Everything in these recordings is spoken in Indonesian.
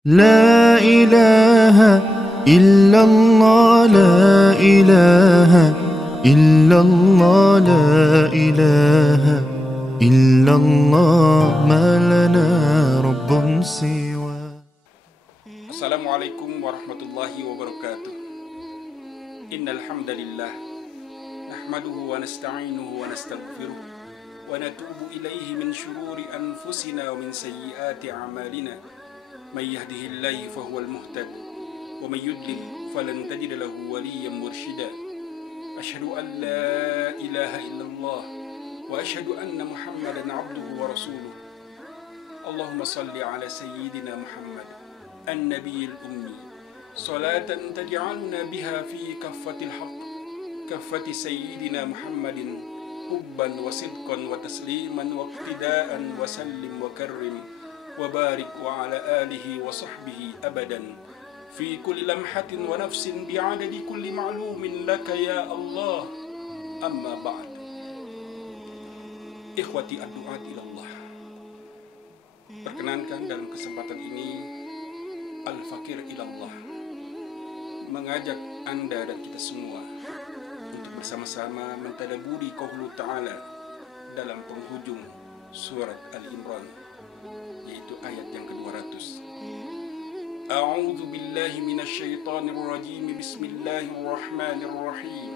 لا إله إلا الله لا إله إلا الله لا إله إلا الله ما لنا رب سوى. Assalamualaikum warahmatullahi wabarakatuh. Innal hamdalillah nahmaduhu wa nasta'inuhu wa nastaghfiruh wa natubu ilaihi min shururi anfusina wa min sayyiati a'malina. May yahdihillahu fahuwal muhtad wa may yudlil falan tajida lahu waliyyan mursyida. Asyhadu an la ilaha illallah wa asyhadu anna Muhammadan 'abduhu wa rasuluh. Allahumma salli ala sayyidina Muhammad النبي الأمي صلاة تجعلنا بها في كفة الحق كفة سيدنا محمد حبا وصدقا وتسليما واقتداء وسلم وكرم وبارك وعلى آله وصحبه أبدا في كل لمحة ونفس بعدد كل معلوم لك يا الله. أما بعد، إخوتي الدعاة إلى الله, perkenankan dalam kesempatan ini Al-Fakir ilallah mengajak Anda dan kita semua untuk bersama-sama mentadabburi qaulu ta'ala dalam penghujung surat Al-Imran, yaitu ayat yang ke-200. A'udzu billahi minasyaitonir rajim. Bismillahirrahmanirrahim.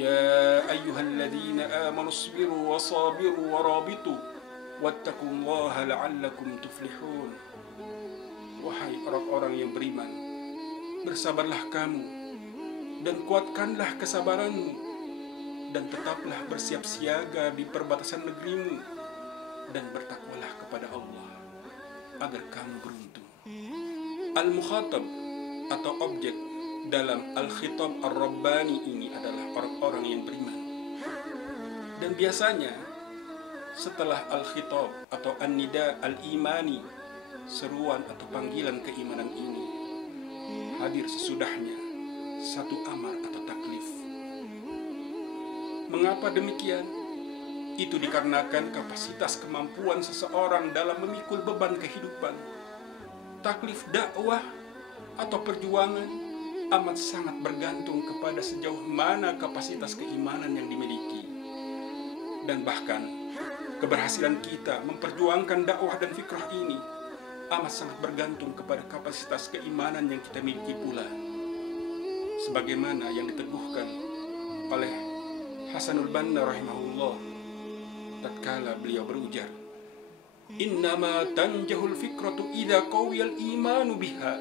Ya ayyuhalladzina amanu isbiru wasabiru warabitu wattaqullaha la'allakum tuflihun. Wahai orang-orang yang beriman, bersabarlah kamu dan kuatkanlah kesabaranmu, dan tetaplah bersiap siaga di perbatasan negerimu, dan bertakwalah kepada Allah agar kamu beruntung. Al-Mukhatab atau objek dalam Al-Khitab Ar-Rabbani ini adalah orang-orang yang beriman. Dan biasanya setelah Al-Khitab atau An-Nida Al-Imani, seruan atau panggilan keimanan ini, hadir sesudahnya satu amar atau taklif. Mengapa demikian? Itu dikarenakan kapasitas kemampuan seseorang dalam memikul beban kehidupan. Taklif dakwah atau perjuangan amat sangat bergantung kepada sejauh mana kapasitas keimanan yang dimiliki. Dan bahkan keberhasilan kita memperjuangkan dakwah dan fikrah ini amat sangat bergantung kepada kapasitas keimanan yang kita miliki pula. Sebagaimana yang diteguhkan oleh Hasanul Banna rahimahullah tatkala beliau berujar, innama tanjahul fikratu idza qawiyal imanu biha.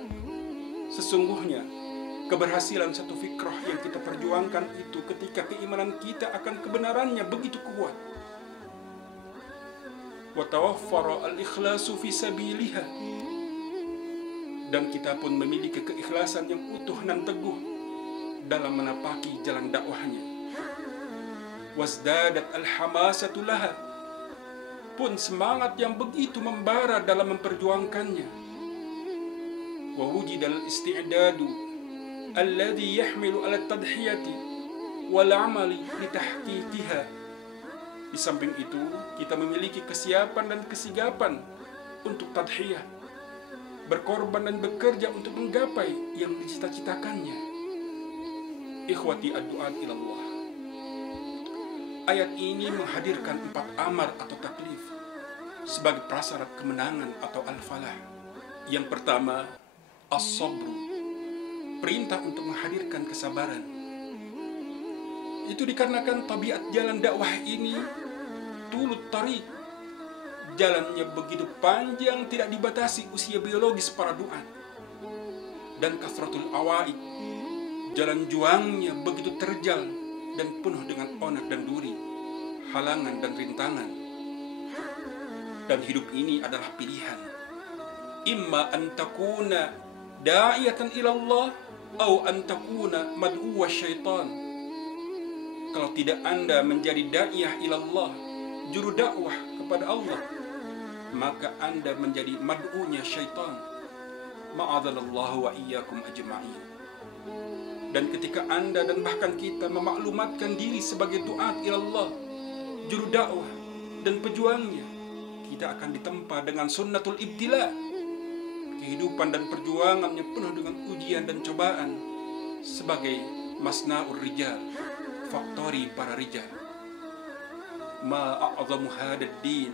Sesungguhnya keberhasilan satu fikrah yang kita perjuangkan itu ketika keimanan kita akan kebenarannya begitu kuat. Wa tawaffara al-ikhlasu fi sabiliha, dan kita pun memiliki keikhlasan yang utuh dan teguh dalam menapaki jalan dakwahnya. Wasdadat al-hamasatu laha, pun semangat yang begitu membara dalam memperjuangkannya. Wa wujidal isti'dadu alladhi yahmilu ala tadhiyati wal amali li tahqiqiha. Di samping itu, kita memiliki kesiapan dan kesigapan untuk tadhiyah, berkorban dan bekerja untuk menggapai yang dicita-citakannya. Ikhwati ad-du'at ilallah, ayat ini menghadirkan 4 amar atau taklif sebagai prasyarat kemenangan atau al-falah. Yang pertama, as-sabru, perintah untuk menghadirkan kesabaran. Itu dikarenakan tabiat jalan dakwah ini tulut tarik, jalannya begitu panjang, tidak dibatasi usia biologis para du'at. Dan kasratul awaid, jalan juangnya begitu terjal dan penuh dengan onak dan duri, halangan dan rintangan. Dan hidup ini adalah pilihan, imma an takuna da'iyatan ilallah au an takuna mad'uwa syaitan. Kalau tidak Anda menjadi da'iyah ilallah, juru dakwah kepada Allah, maka Anda menjadi mad'unya syaitan. Ma'adzalallahu wa iyyakum ajma'in. Dan ketika Anda dan bahkan kita memaklumatkan diri sebagai du'at ilallah, juru dakwah dan pejuangnya, kita akan ditempa dengan sunnatul ibtila. kehidupan dan perjuangannya penuh dengan ujian dan cobaan sebagai masna'ur rijal, faktori para rijal. Ma a'zamu hadad din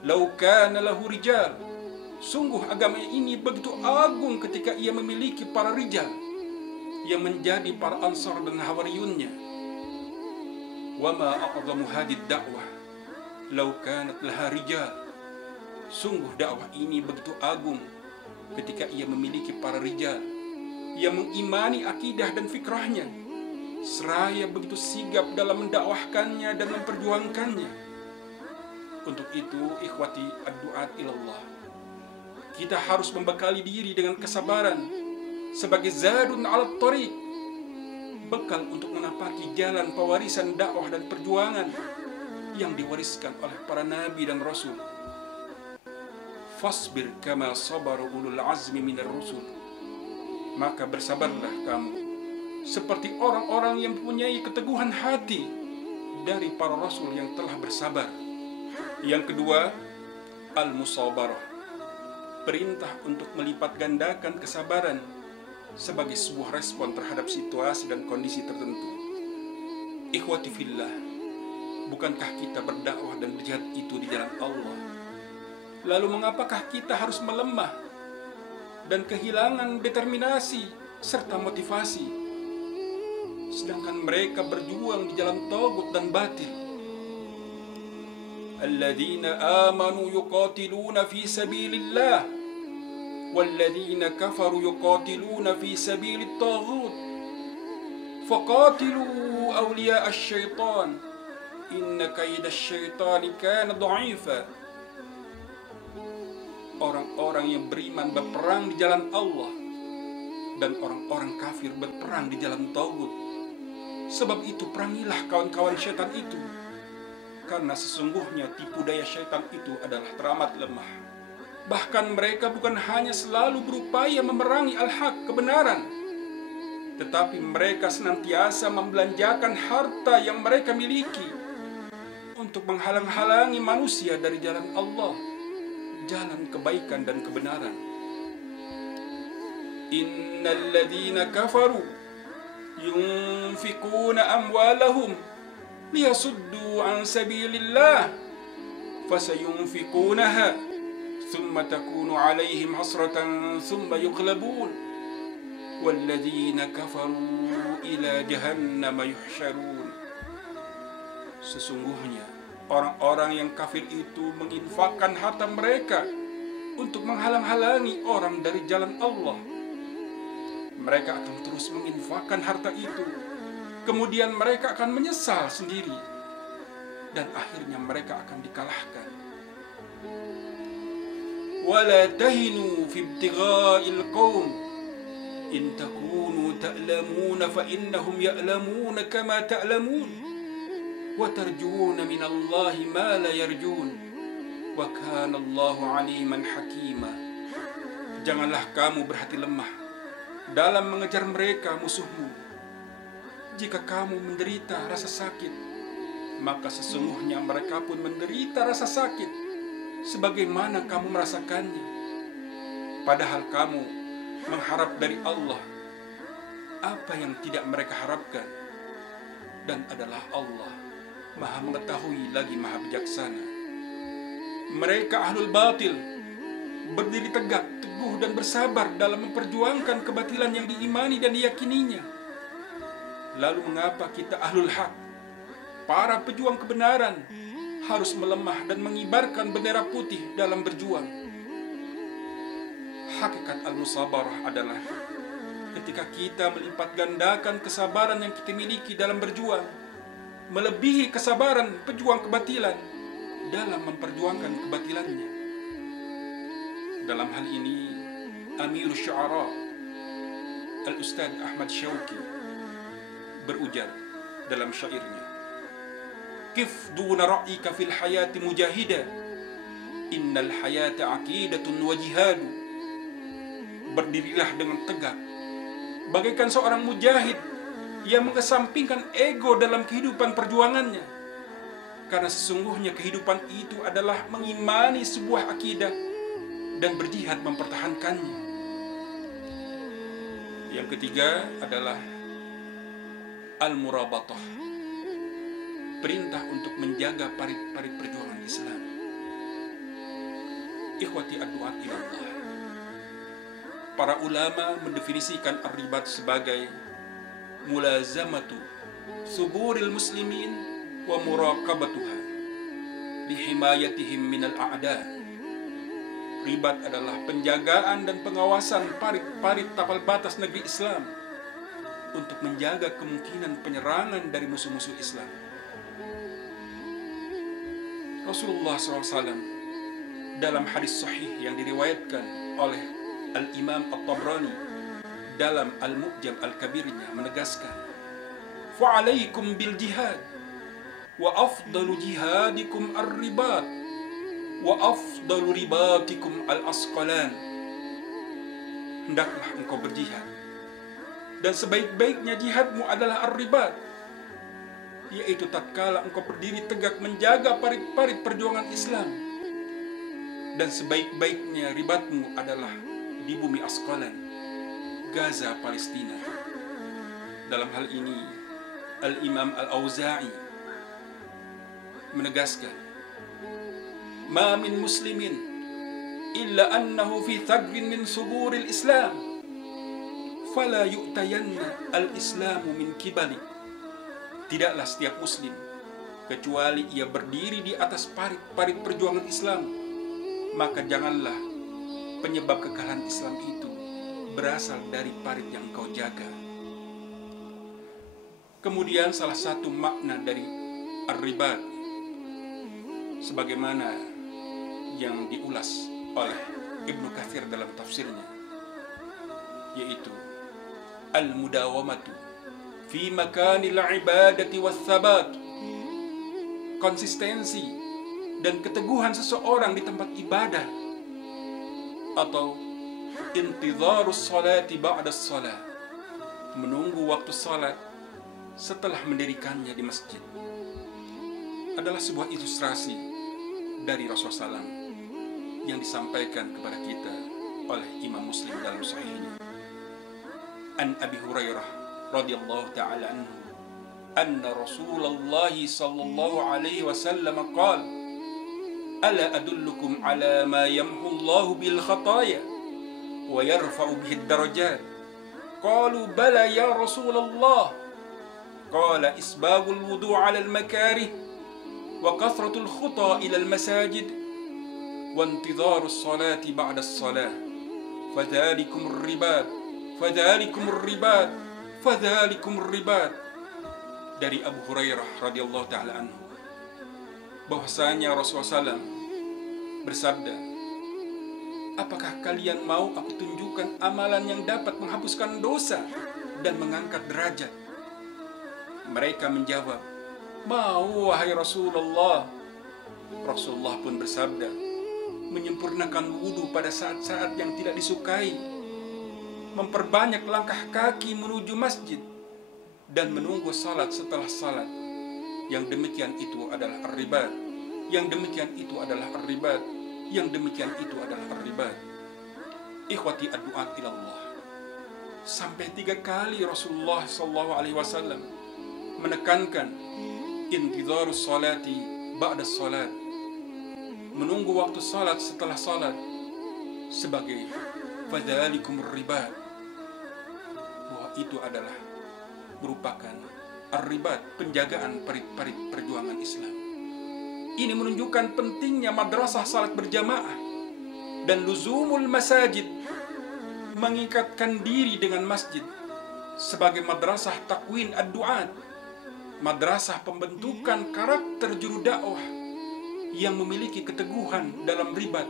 law kana lahu rijal. Sungguh agama ini begitu agung ketika ia memiliki para rijal yang menjadi para ansar dan hawariyunnya. Wa ma a'zamu hadid da'wah law kanat laha rijal. Sungguh dakwah ini begitu agung ketika ia memiliki para rijal yang mengimani akidah dan fikrahnya, seraya begitu sigap dalam mendakwahkannya dan memperjuangkannya. Untuk itu, ikhwati ad-du'at ilallah, kita harus membekali diri dengan kesabaran sebagai zadun ala tariq, bekal untuk menapaki jalan pewarisan dakwah dan perjuangan yang diwariskan oleh para nabi dan rasul. Fasbir kama sabar ulul azmi minar rusul. Maka bersabarlah kamu seperti orang-orang yang mempunyai keteguhan hati dari para rasul yang telah bersabar. Yang kedua, al-musabarah, perintah untuk melipat gandakan kesabaran sebagai sebuah respon terhadap situasi dan kondisi tertentu. Ikhwati fillah, bukankah kita berdakwah dan berjihad itu di jalan Allah? Lalu mengapakah kita harus melemah dan kehilangan determinasi serta motivasi, sedangkan mereka berjuang di jalan tagut dan batil? Alladzina amanu yuqatiluna fi sabilillah walladzina kafaru yuqatiluna fi sabilit taghut faqatilu awliya asy-syaitan inna kaida asy-syaitani kana dha'ifa. Orang-orang yang beriman berperang di jalan Allah dan orang-orang kafir berperang di jalan tagut. Sebab itu perangilah kawan-kawan syaitan itu, karena sesungguhnya tipu daya syaitan itu adalah teramat lemah. Bahkan mereka bukan hanya selalu berupaya memerangi al-haq, kebenaran, tetapi mereka senantiasa membelanjakan harta yang mereka miliki untuk menghalang-halangi manusia dari jalan Allah, jalan kebaikan dan kebenaran. Innal ladzina kafaru yunfikuna amwalahum liyasuddu an sabilillah fasayunfikunaha thumma takunu alaihim hasratan thumma yuqlabun walladzina kafaru ila jahannama yuhsyarun. Sesungguhnya orang-orang yang kafir itu menginfakkan harta mereka untuk menghalang-halangi orang dari jalan Allah. Mereka akan terus menginfakkan harta itu, kemudian mereka akan menyesal sendiri, dan akhirnya mereka akan dikalahkan. Wala tahinu fi ibtigha'il qaum in takunu ta'lamuna fa innahum ya'lamuna kama ta'lamun وَتَرْجُونَ مِنَ اللَّهِ مَا لَا يَرْجُونَ وَكَانَ اللَّهُ عَلِيمًا حَكِيمًا. Janganlah kamu berhati lemah dalam mengejar mereka musuhmu. Jika kamu menderita rasa sakit, maka sesungguhnya mereka pun menderita rasa sakit sebagaimana kamu merasakannya. Padahal kamu mengharap dari Allah apa yang tidak mereka harapkan, dan adalah Allah Maha mengetahui lagi Maha bijaksana. Mereka ahlul batil berdiri tegak, teguh dan bersabar dalam memperjuangkan kebatilan yang diimani dan diyakininya. Lalu mengapa kita ahlul haq, para pejuang kebenaran, harus melemah dan mengibarkan bendera putih dalam berjuang? Hakikat al-musabarah adalah ketika kita melipat gandakan kesabaran yang kita miliki dalam berjuang, melebihi kesabaran pejuang kebatilan dalam memperjuangkan kebatilannya. Dalam hal ini, Amirul Syu'ara Al-Ustadz Ahmad Syauqi berujar dalam syairnya, "Kif duna ra'ika fil hayati mujahida, innal hayata aqidatun wa jihadu." Berdirilah dengan tegak bagaikan seorang mujahid yang mengesampingkan ego dalam kehidupan perjuangannya, karena sesungguhnya kehidupan itu adalah mengimani sebuah akidah dan berjihad mempertahankannya. Yang ketiga adalah al-murabatah, perintah untuk menjaga parit-parit perjuangan Islam. Ikhwati ad-du'at ilallah, para ulama mendefinisikan ar-ribat sebagai mulazamatu suburil muslimin wa muraqabatuha lihimayatihim minal a'da. Ribat adalah penjagaan dan pengawasan parit-parit tapal batas negeri Islam untuk menjaga kemungkinan penyerangan dari musuh-musuh Islam. Rasulullah SAW dalam hadis sahih yang diriwayatkan oleh Al-Imam At-Tabrani dalam Al-Mu'jam Al-Kabirnya menegaskan, fa'alaikum bil jihad wa afdalu jihadikum ar-ribat wa afdalu ribatikum al-asqalan. Hendaklah engkau berjihad, dan sebaik-baiknya jihadmu adalah ar-ribat, yaitu tatkala engkau berdiri tegak menjaga parit-parit perjuangan Islam, dan sebaik-baiknya ribatmu adalah di bumi Asqalan, Gaza, Palestina. Dalam hal ini Al-Imam Al-Auza'i menegaskan, ma min muslimin illa annahu fi thagrin min suburil Islam fala yu'tayanna al-islamu min kibali. Tidaklah setiap muslim kecuali ia berdiri di atas parit-parit perjuangan Islam, maka janganlah penyebab kekalahan Islam itu berasal dari parit yang kau jaga. Kemudian salah satu makna dari ar-ribat sebagaimana yang diulas oleh Ibnu Katsir dalam tafsirnya, yaitu al-mudawamatu fi makanil ibadati was-sabat, konsistensi dan keteguhan seseorang di tempat ibadah, atau intidharus salati ba'da salat, menunggu waktu salat setelah mendirikannya di masjid, adalah sebuah ilustrasi dari Rasulullah SAW yang disampaikan kepada kita oleh Imam Muslim dalam sahihnya. An Abi Hurairah radhiyallahu ta'ala anhu anna Rasulullah sallallahu alaihi wasallam qala, ala adullukum ala ma yamhu Allahu bil khataya wa yarfa'u bihi ad-darajat. Qalu bala ya Rasulullah. Qala isbagul wudu' ala al-makarih wa kathratul khuta ila al-masajid wa intidharus salati ba'da as-salah fadhalikumur ribat fadhalikumur ribat fadhalikumur ribat. Dari Abu Hurairah radhiyallahu ta'ala anhu bahwasanya Rasulullah SAW bersabda, apakah kalian mau aku tunjukkan amalan yang dapat menghapuskan dosa dan mengangkat derajat? Mereka menjawab, mau wahai Rasulullah. Rasulullah pun bersabda, menyempurnakan wudu pada saat-saat yang tidak disukai, memperbanyak langkah kaki menuju masjid, dan menunggu salat setelah salat. Yang demikian itu adalah ar-ribat. Yang demikian itu adalah ar-ribat. Yang demikian itu adalah ar-ribat. Ikhwati ad-du'at ilallah, sampai 3 kali Rasulullah SAW menekankan intidharus salati ba'da salat, menunggu waktu salat setelah salat, sebagai fadzalikumur ribat, bahwa itu adalah merupakan ar-ribat, penjagaan parit-parit perjuangan Islam. Ini menunjukkan pentingnya madrasah salat berjamaah dan luzumul masajid, mengikatkan diri dengan masjid sebagai madrasah takwin ad-du'at, madrasah pembentukan karakter juru dakwah yang memiliki keteguhan dalam ribat,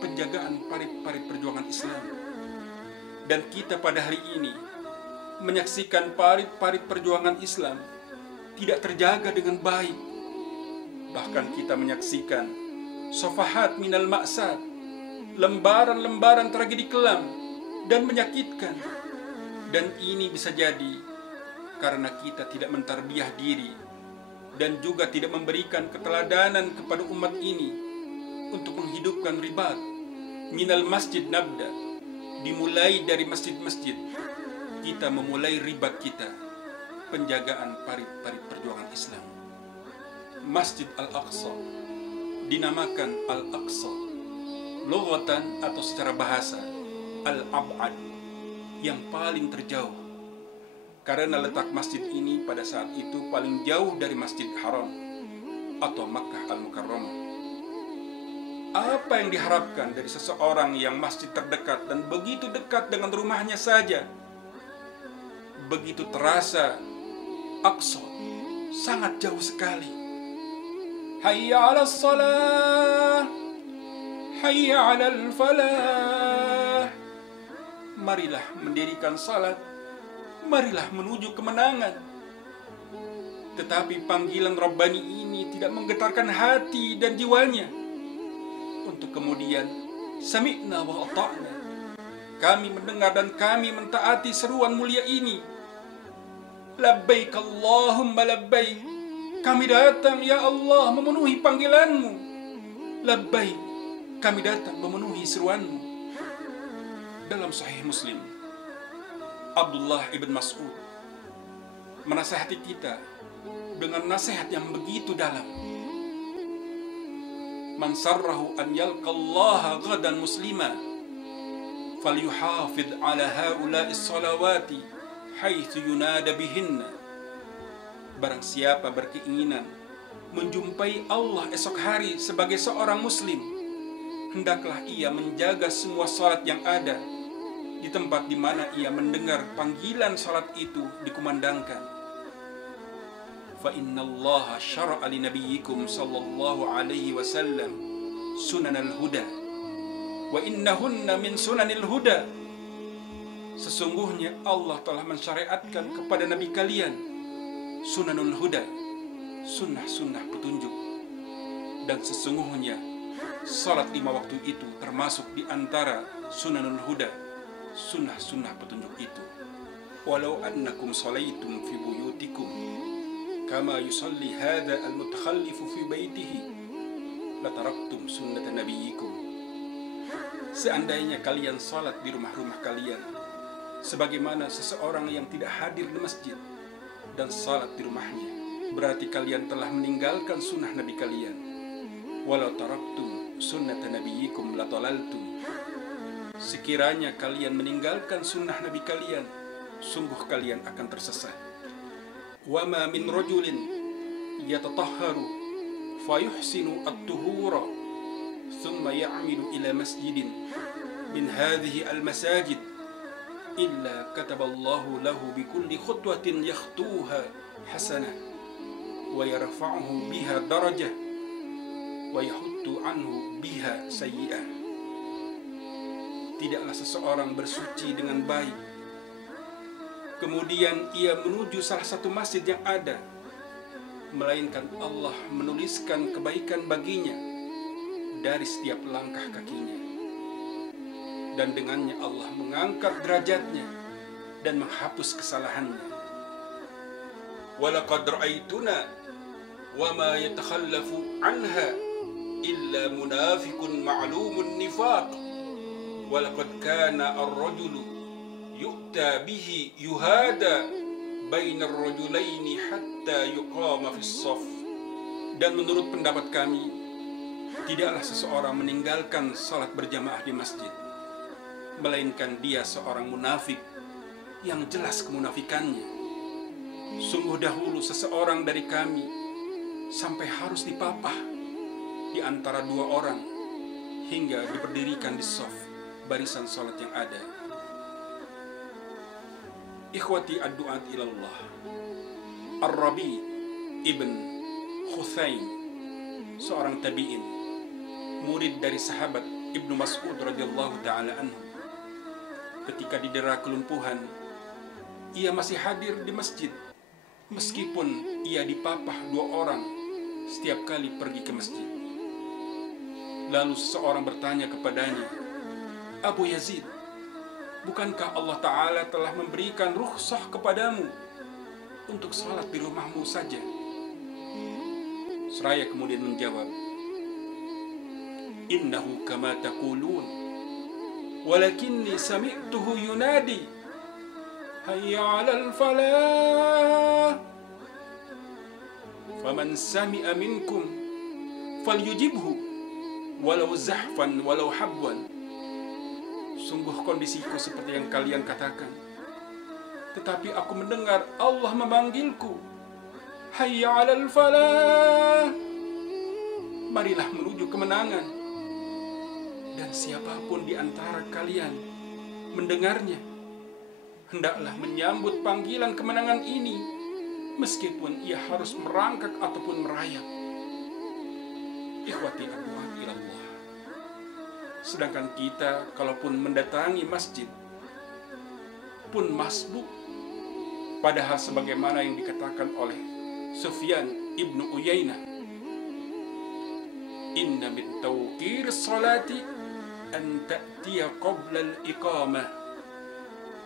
penjagaan parit-parit perjuangan Islam. Dan kita pada hari ini menyaksikan parit-parit perjuangan Islam tidak terjaga dengan baik. Bahkan kita menyaksikan sofahat minal maksad, lembaran-lembaran tragedi kelam dan menyakitkan. Dan ini bisa jadi karena kita tidak mentarbiyah diri dan juga tidak memberikan keteladanan kepada umat ini untuk menghidupkan ribat, Minal masjid nabda, dimulai dari masjid-masjid kita memulai ribat kita, penjagaan parit-parit perjuangan Islam. Masjid Al-Aqsa dinamakan Al-Aqsa, lughatan atau secara bahasa Al-Ab'ad, yang paling terjauh, karena letak masjid ini pada saat itu paling jauh dari Masjid Haram atau Makkah Al-Mukarramah. Apa yang diharapkan dari seseorang yang masjid terdekat dan begitu dekat dengan rumahnya saja? Begitu terasa Aqsa sangat jauh sekali. Hayya 'alas salah, hayya 'alal falah. Marilah mendirikan salat, marilah menuju kemenangan. Tetapi panggilan Rabbani ini tidak menggetarkan hati dan jiwanya untuk kemudian sami'na wa ata'na, kami mendengar dan kami mentaati seruan mulia ini. Labbaik Allahumma labbaik, kami datang ya Allah memenuhi panggilanmu. Labbaik, kami datang memenuhi seruanmu. Dalam Sahih Muslim, Abdullah ibn Mas'ud menasihati kita dengan nasihat yang begitu dalam. Man sarrahu an yalqallaha ghadan muslima falyuhafidh ala haula'is salawati haitsu yunada bihinna. Barang siapa berkeinginan menjumpai Allah esok hari sebagai seorang muslim, hendaklah ia menjaga semua salat yang ada di tempat di mana ia mendengar panggilan salat itu dikumandangkan. Fa innallaha syara'a li nabiyyikum sallallahu alaihi wasallam sunanal huda wa innahunna min sunanil huda. Sesungguhnya Allah telah mensyariatkan kepada nabi kalian sunanul huda, sunnah-sunnah petunjuk. Dan sesungguhnya salat 5 waktu itu termasuk di antara sunanul huda, sunnah-sunnah petunjuk itu. Walau annakum salaitum fi buyutikum kama yusalli hadha al-mutakhallifu fi baitihi lataraktum sunnata nabiyyikum. Seandainya kalian salat di rumah-rumah kalian sebagaimana seseorang yang tidak hadir di masjid dan salat di rumahnya, berarti kalian telah meninggalkan sunnah nabi kalian. Walau taraktum sunnata nabiyyikum latalaltum, sekiranya kalian meninggalkan sunnah nabi kalian, sungguh kalian akan tersesat. Wa ma min rajulin yatatahharu fayuhsinu at-tuhura thumma ya'midu ila masjidin min hadhihi al-masajid illa kataballahu lahu bikulli khutwatin yakhtuha hasanah wa yarfa'uhu biha darajah wa yahuttu anhu biha sayyi'ah. Tidaklah seseorang bersuci dengan baik kemudian ia menuju salah satu masjid yang ada, melainkan Allah menuliskan kebaikan baginya dari setiap langkah kakinya, dan dengannya Allah mengangkat derajatnya dan menghapus kesalahannya. Walaqad ra'aituna wa ma yatakhallafu anha illa munafiqun ma'lumun nifaq walaqad kana ar-rajulu yu'ta bihi yuhada bainar rajulaini hatta yuqama fis shaf. Dan menurut pendapat kami, tidaklah seseorang meninggalkan salat berjamaah di masjid, melainkan dia seorang munafik yang jelas kemunafikannya. Sungguh dahulu seseorang dari kami sampai harus dipapah di antara 2 orang hingga diberdirikan di shaf, barisan salat yang ada. Ikhwati ad-du'at ilallah, Ar-Rabi ibn Khuthaim, seorang tabi'in, murid dari sahabat Ibnu Mas'ud radhiyallahu ta'ala anhu, ketika didera kelumpuhan, ia masih hadir di masjid meskipun ia dipapah 2 orang setiap kali pergi ke masjid. Lalu seseorang bertanya kepadanya, Abu Yazid, bukankah Allah Ta'ala telah memberikan rukhsah kepadamu untuk salat di rumahmu saja? Seraya kemudian menjawab, Innahu kama taqulun walakinni sami'tuhu yunadi hayya 'alal falah faman sami'a minkum falyujibhu walau zahfan walau habwan. Sungguh kondisiku seperti yang kalian katakan, tetapi aku mendengar Allah memanggilku, hayya 'alal falah, marilah menuju kemenangan. Dan siapapun di antara kalian mendengarnya, hendaklah menyambut panggilan kemenangan ini, meskipun ia harus merangkak ataupun merayap. Ikhwati adu'at ilallah. Sedangkan kita kalaupun mendatangi masjid pun masbuk, padahal sebagaimana yang dikatakan oleh Sufyan ibnu Uyainah, inna min tawqir salati an ta'tiya qabla al-iqamah.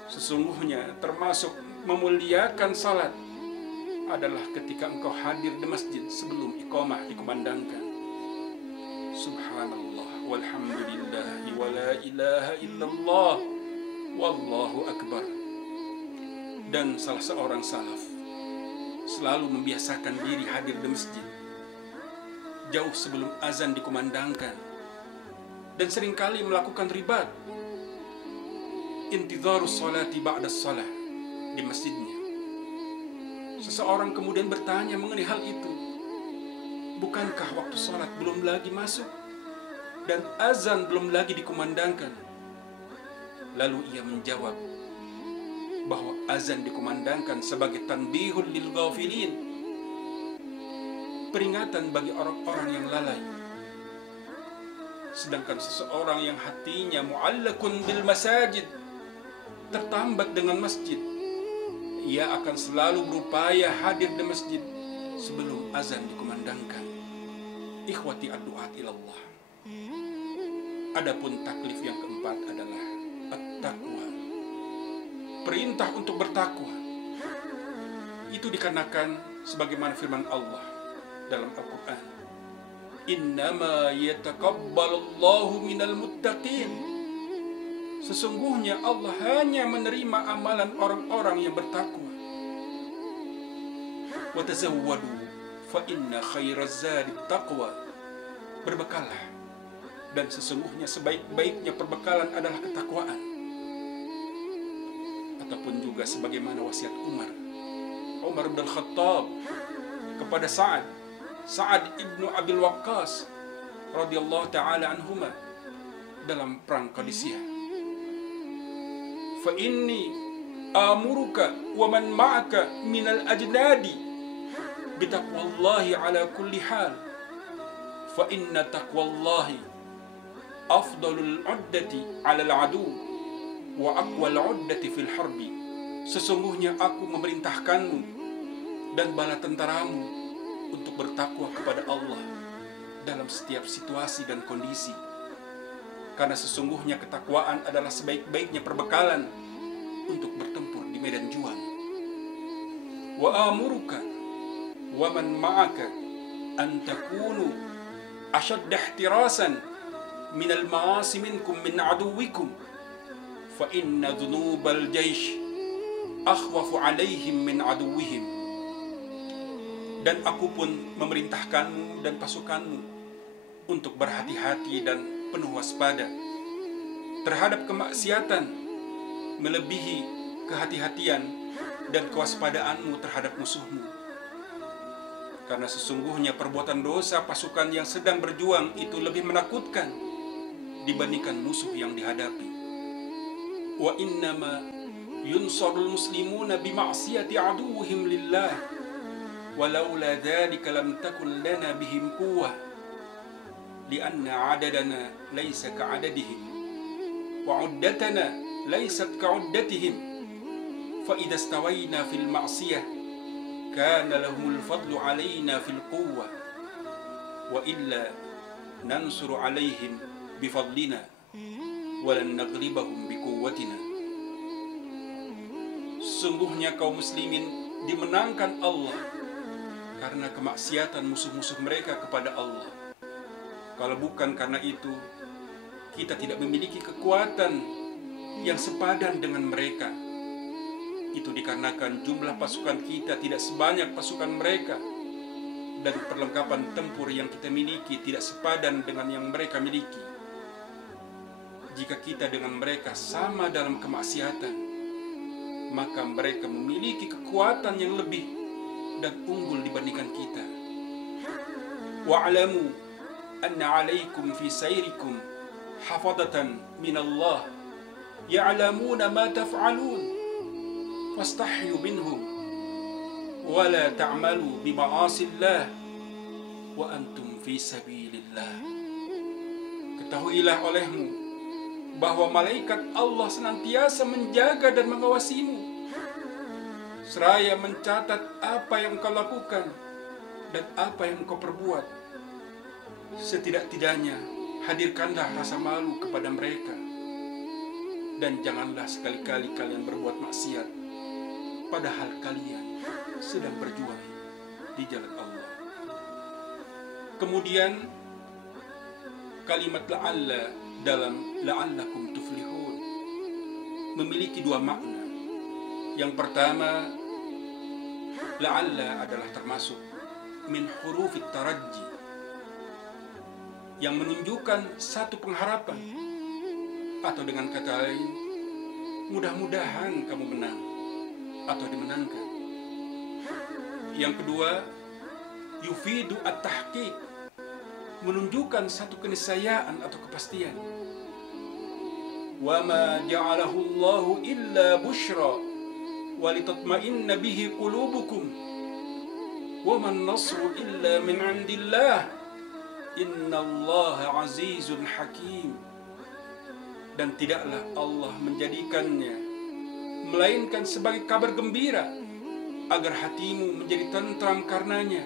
Sesungguhnya termasuk memuliakan salat adalah ketika engkau hadir di masjid sebelum iqamah dikumandangkan. Subhanallah walhamdulillahi wa la ilaha illallah wallahu akbar. Dan salah seorang salaf selalu membiasakan diri hadir di masjid jauh sebelum azan dikumandangkan, dan seringkali melakukan ribat intidharus salati ba'da salah di masjidnya. Seseorang kemudian bertanya mengenai hal itu, bukankah waktu salat belum lagi masuk dan azan belum lagi dikumandangkan? Lalu ia menjawab bahwa azan dikumandangkan sebagai tanbihul lil ghafilin, peringatan bagi orang-orang yang lalai. Sedangkan seseorang yang hatinya mu'allakun bil masajid, tertambat dengan masjid, ia akan selalu berupaya hadir di masjid sebelum azan dikumandangkan. Ikhwati ad-du'at ilallah. Adapun taklif yang keempat adalah at-taqwa, perintah untuk bertakwa. Itu dikarenakan sebagaimana firman Allah dalam Al-Quran, innama yataqabbalullahu minal muttaqin. Sesungguhnya Allah hanya menerima amalan orang-orang yang bertakwa. Wa tazawwadu fa inna khairaz zadi taqwa. Berbekallah, dan sesungguhnya sebaik-baiknya perbekalan adalah ketakwaan. Ataupun juga sebagaimana wasiat Umar bin Khattab kepada Sa'ad ibnu Abil Waqqas radhiyallahu ta'ala anhuma dalam perang Qadisiyah. Fa inni amuruka wa man ma'aka minal ajdadi bitaqwallahi ala kulli hal, fa inna taqwallahi afdalul uddati ala al-adu wa aqwal uddati fil harbi. Sesungguhnya aku memerintahkanmu dan bala tentaramu untuk bertakwa kepada Allah dalam setiap situasi dan kondisi, karena sesungguhnya ketakwaan adalah sebaik-baiknya perbekalan untuk bertempur di medan juang. Wa amuruka wa man ma'aka an takunu ashadda ihtirasan min al-ma'asi minkum min aduwikum, fa inna dhunubal jaysh akhwafu alaihim min aduwihim. Dan aku pun memerintahkanmu dan pasukanmu untuk berhati-hati dan penuh waspada terhadap kemaksiatan, melebihi kehati-hatian dan kewaspadaanmu terhadap musuhmu. Karena sesungguhnya perbuatan dosa pasukan yang sedang berjuang itu lebih menakutkan dibandingkan musuh yang dihadapi. Wa innama yunsarul muslimuna bima'siyati aduwwihim lillah walaula dzalika lam takun lana bihim quwwah lianna adadana laysa ka'adadihim wa uddatana laysat ka'uddatihim fa idza stawayna fil ma'siyah kana lahumul fadlu alaina fil quwwah wa illa nansuru alaihim bifadlina wa lan naglibahum biquwwatina. Sungguhnya kaum muslimin dimenangkan Allah karena kemaksiatan musuh-musuh mereka kepada Allah. Kalau bukan karena itu, kita tidak memiliki kekuatan yang sepadan dengan mereka. Itu dikarenakan jumlah pasukan kita tidak sebanyak pasukan mereka, dan perlengkapan tempur yang kita miliki tidak sepadan dengan yang mereka miliki. Jika kita dengan mereka sama dalam kemaksiatan, maka mereka memiliki kekuatan yang lebih dan unggul dibandingkan kita. Wa'lamu anna 'alaikum fi sayrikum hafadatan minallah ya'lamuna ma taf'alun fastahyu minhum wa la ta'malu bi ma'asillah wa antum fi sabilillah. Ketahuilah olehmu bahwa malaikat Allah senantiasa menjaga dan mengawasimu, seraya mencatat apa yang engkau lakukan dan apa yang engkau perbuat. Setidak-tidaknya hadirkanlah rasa malu kepada mereka, dan janganlah sekali-kali kalian berbuat maksiat padahal kalian sedang berjuang di jalan Allah. Kemudian kalimat la'alla dalam la'allakum tuflihun memiliki dua makna. Yang pertama, la'alla adalah termasuk min hurufit taraji, yang menunjukkan satu pengharapan, atau dengan kata lain, mudah-mudahan kamu menang atau dimenangkan. Yang kedua, yufidu at-tahqiq, menunjukkan satu keniscayaan atau kepastian. Wa ma ja'alahu Allahu illa busyra wa litatma'inna bihi qulubukum wa man nasru illa min 'indillah innallaha 'azizun hakim. Dan tidaklah Allah menjadikannya melainkan sebagai kabar gembira agar hatimu menjadi tentram karenanya,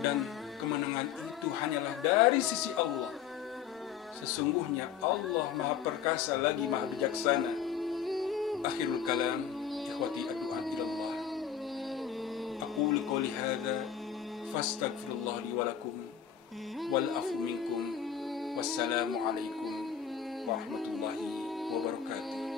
dan kemenangan itu hanyalah dari sisi Allah. Sesungguhnya Allah Maha Perkasa lagi Maha Bijaksana. Akhirul kalam, ikhwati ad-du'a ilallah. Aqulu qouli hadza fastaghfirullah li wa lakum wal afu minkum. Wassalamu alaikum warahmatullahi wabarakatuh.